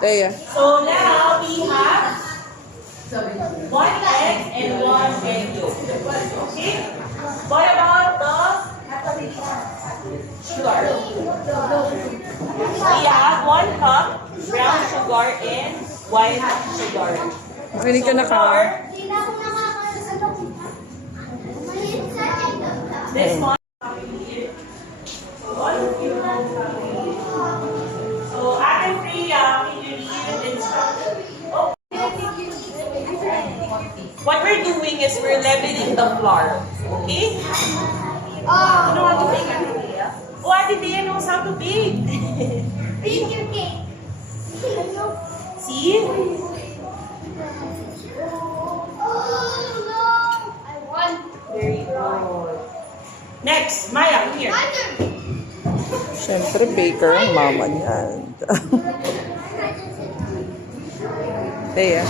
There. So now we have 1 egg and 1 egg yolk. Okay? What about the sugar? We have 1 cup brown sugar and white sugar. Makinig ka na ka. This one. So Ate Freya, can you read the instructions? Oh. What we're doing is we're leveling the flour. Okay? You know how to bake, Ate Freya? Oh, Ate Freya knows how to bake. Bake your cake. See? Oh no! I won. Very good. Next, Maya, come here. Siyempre, baker ang mama niyan. There.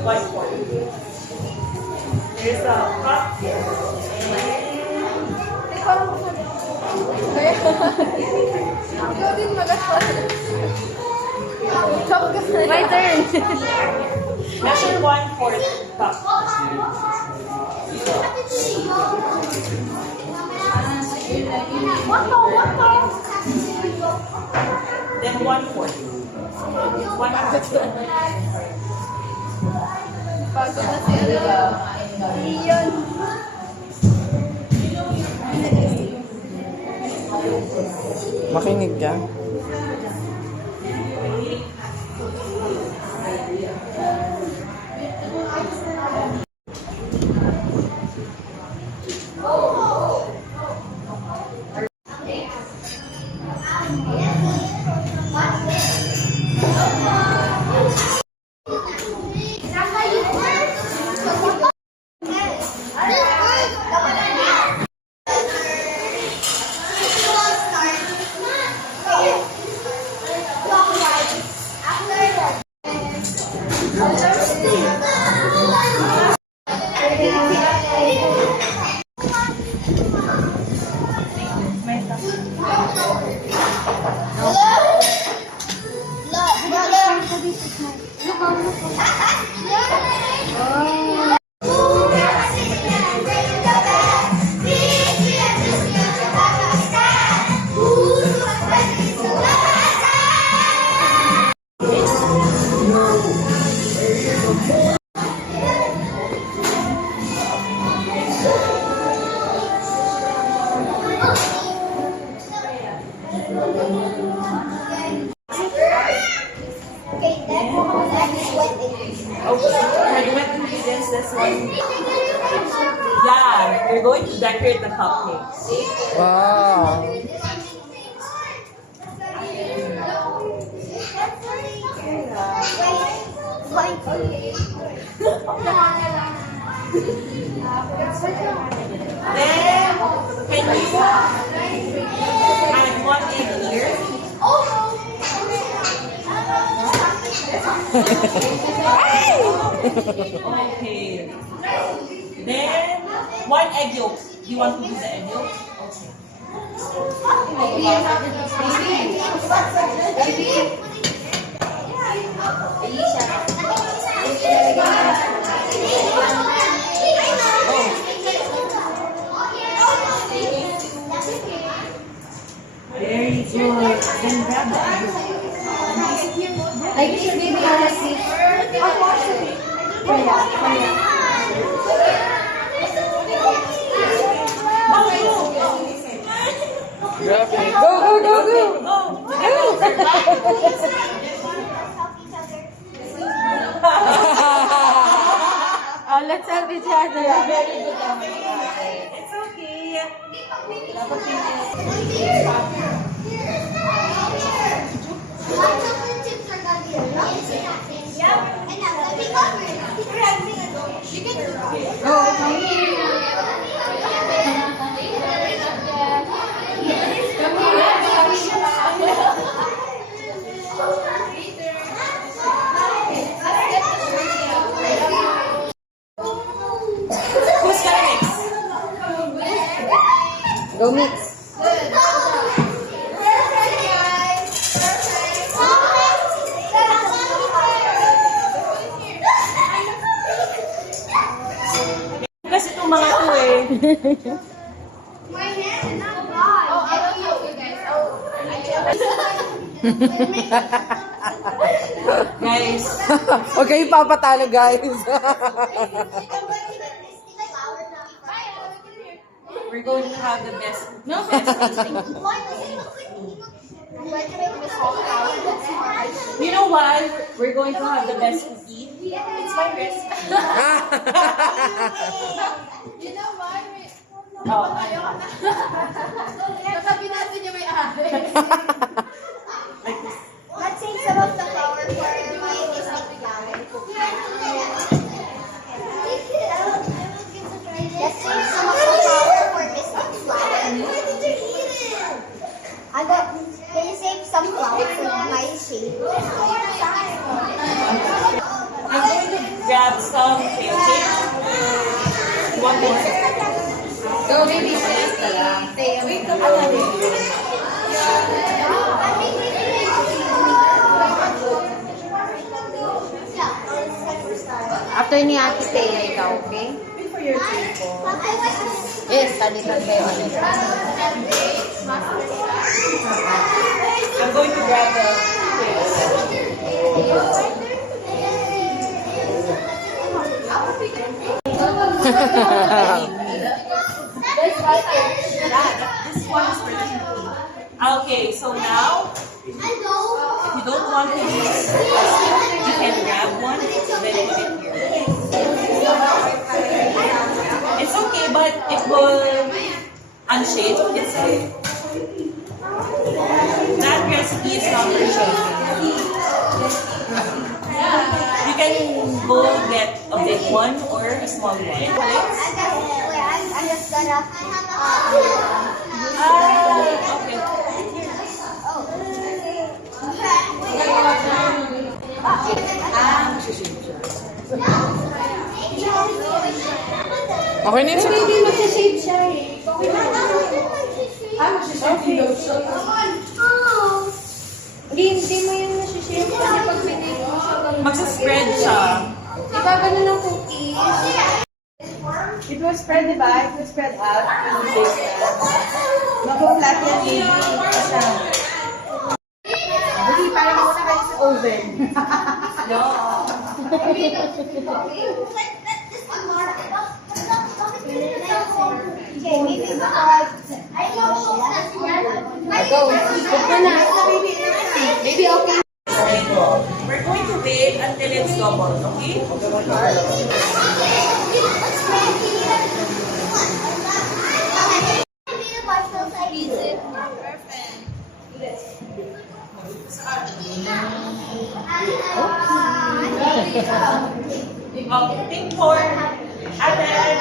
Whiteboard. There's a cup. Ikaw din magaswa. My turn. Measure 1/4 cup. What more? Then 1/4. 1/4. Bago na si Iyon. Makinig ka. Yeah, we're going to decorate the cupcakes. Wow. Then, can you add 1 egg here? Okay. Then, 1 egg yolk. Do you want to do the egg yolk? Very good. Then grab the egg yolk. Like this baby already. Grab it. Go, go, go, go. Oh, let's help each other. It's okay. Who's gonna mix? Go mix. Kasi itong mga to eh. Guys, Huwag kayo papatalo, guys. we're going to have the best tasting. You know why we're going to have the best cookie? It's my recipe. You know why? Oh. Nakabi natin yung may ari. Like this. Let's save some of the flour for my Disney flour. Let's save some of the flour for Disney flour. Can you save some flour for my shape? I'm going to grab some kale cake. One more. Go, baby. Wait, after ni Ate Thea, ikaw, okay? Yes, salitan kayo. I'm going to grab the cake. This one is for you. Okay, so now, if you don't want to use, you can grab one, then put it here. It's okay, but it will unshade. It's okay. That recipe is not for shaving. You can go get a big one or a small one. I'm just gonna. Okay. Okay na yun siya. Hindi mag-shape siya eh. Mag-shape daw siya. Hindi mo yun mag-shape kasi pag pinay mo siya ganun. Magsaspread siya. Diba ganun ang cookies? It will spread, di ba? It will spread out. Mag-flat yan, baby. Hindi, parang muna kayo sa oven. No. Okay, maybe because I know go. Maybe okay. We're going to wait until it's doubled, okay? Pink pork, and then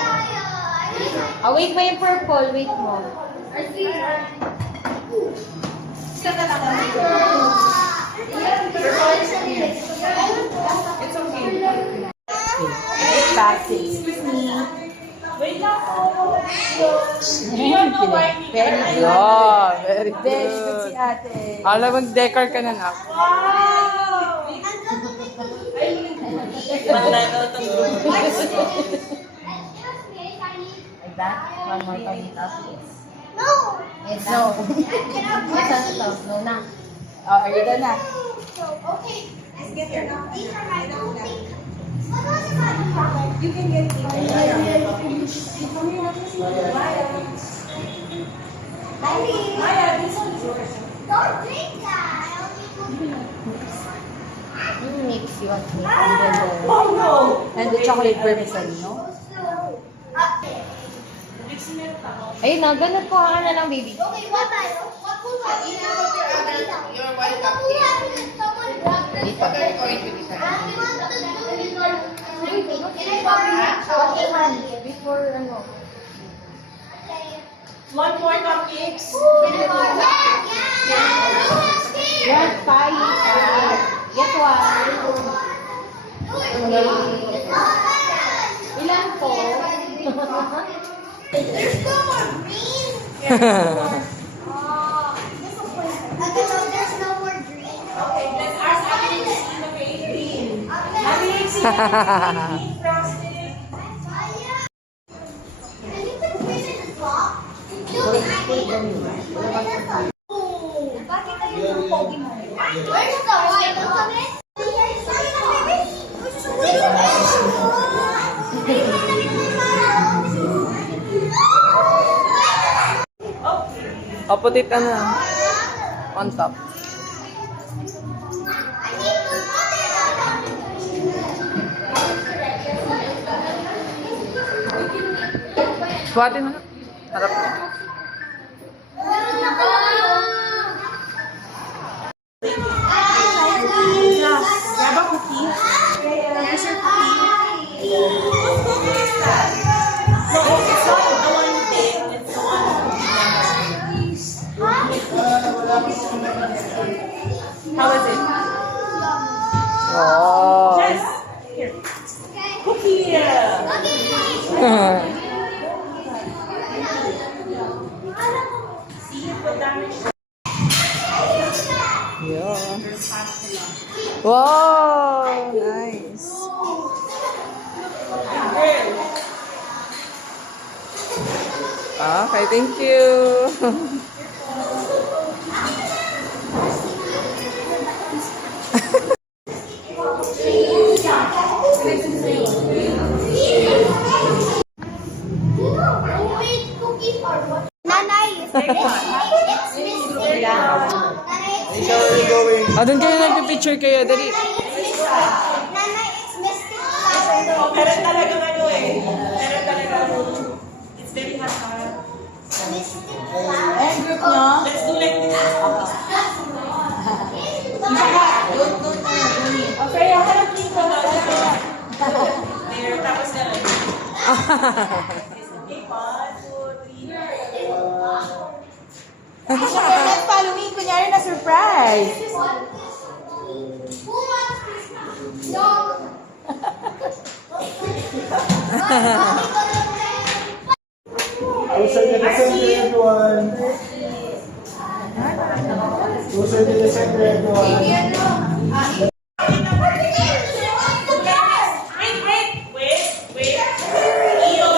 Wait mo yung purple. Wait mo. it's okay. Excuse me. Wait lang po. Do you know why we Very good. Yeah, very Very good good. si ate. Alam, mag-decor ka na na. Wow! Maglago itong group. Like that? One more time ito, please. No! Yes, no. Yes, ano to? No na. Oh, are you done na? Okay. Let's get your These are my pink. You can get it. Maya, this one's yours. Don't drink that. Mix you want me. And then the, Oh no! and the chocolate vermicelli, no? Ayun na, ganun po ka na lang, baby. Okay, what tayo? What food tayo? Your white someone grab this. Dito. I want to do this. Can I borrow? Okay, honey. Before, ano? One more cupcakes. Can I borrow? Yeah. Yes, five. Get one. Ilan po? There's no more green. There's no more green. Okay, let's ask Abby to see the green. Abby, see the green frosted. And you can put it in the top. Bakit tayo ng Pokemon? Where's the white? Look at it. Okay. O, put it on top. Buhatin mo na. Harap niya. Yeah, grab a cookie. Here's your cookie. No, it's not the one you did. It's the one How is it? Oh. Yes. Here. Cookie. See, you put damage. Yeah. Wow, nice. Okay, thank you. Nanay, it's Mr. Ah, doon kayo nagpipicture kayo. Dali. Nanay, it's Mr. Meron talaga ano eh. Meron talaga ano. It's very hot. And group nyo? Let's do like this. Okay, ako lang dito. There, tapos na lang. Okay, 1, 2, 3. Let's follow me. Kunyari na surprise. Who wants Christmas? No. Closer to the center, everyone. Closer to the center, everyone. Wait. Iyo.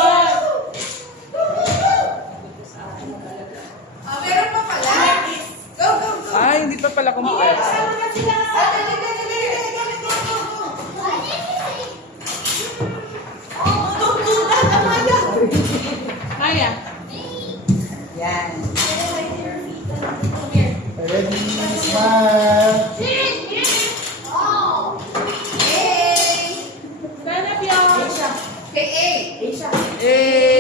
Ay, hindi pa pala kumakain. Maya. Yan. Ready, smile. Stand up, y'all. Yay!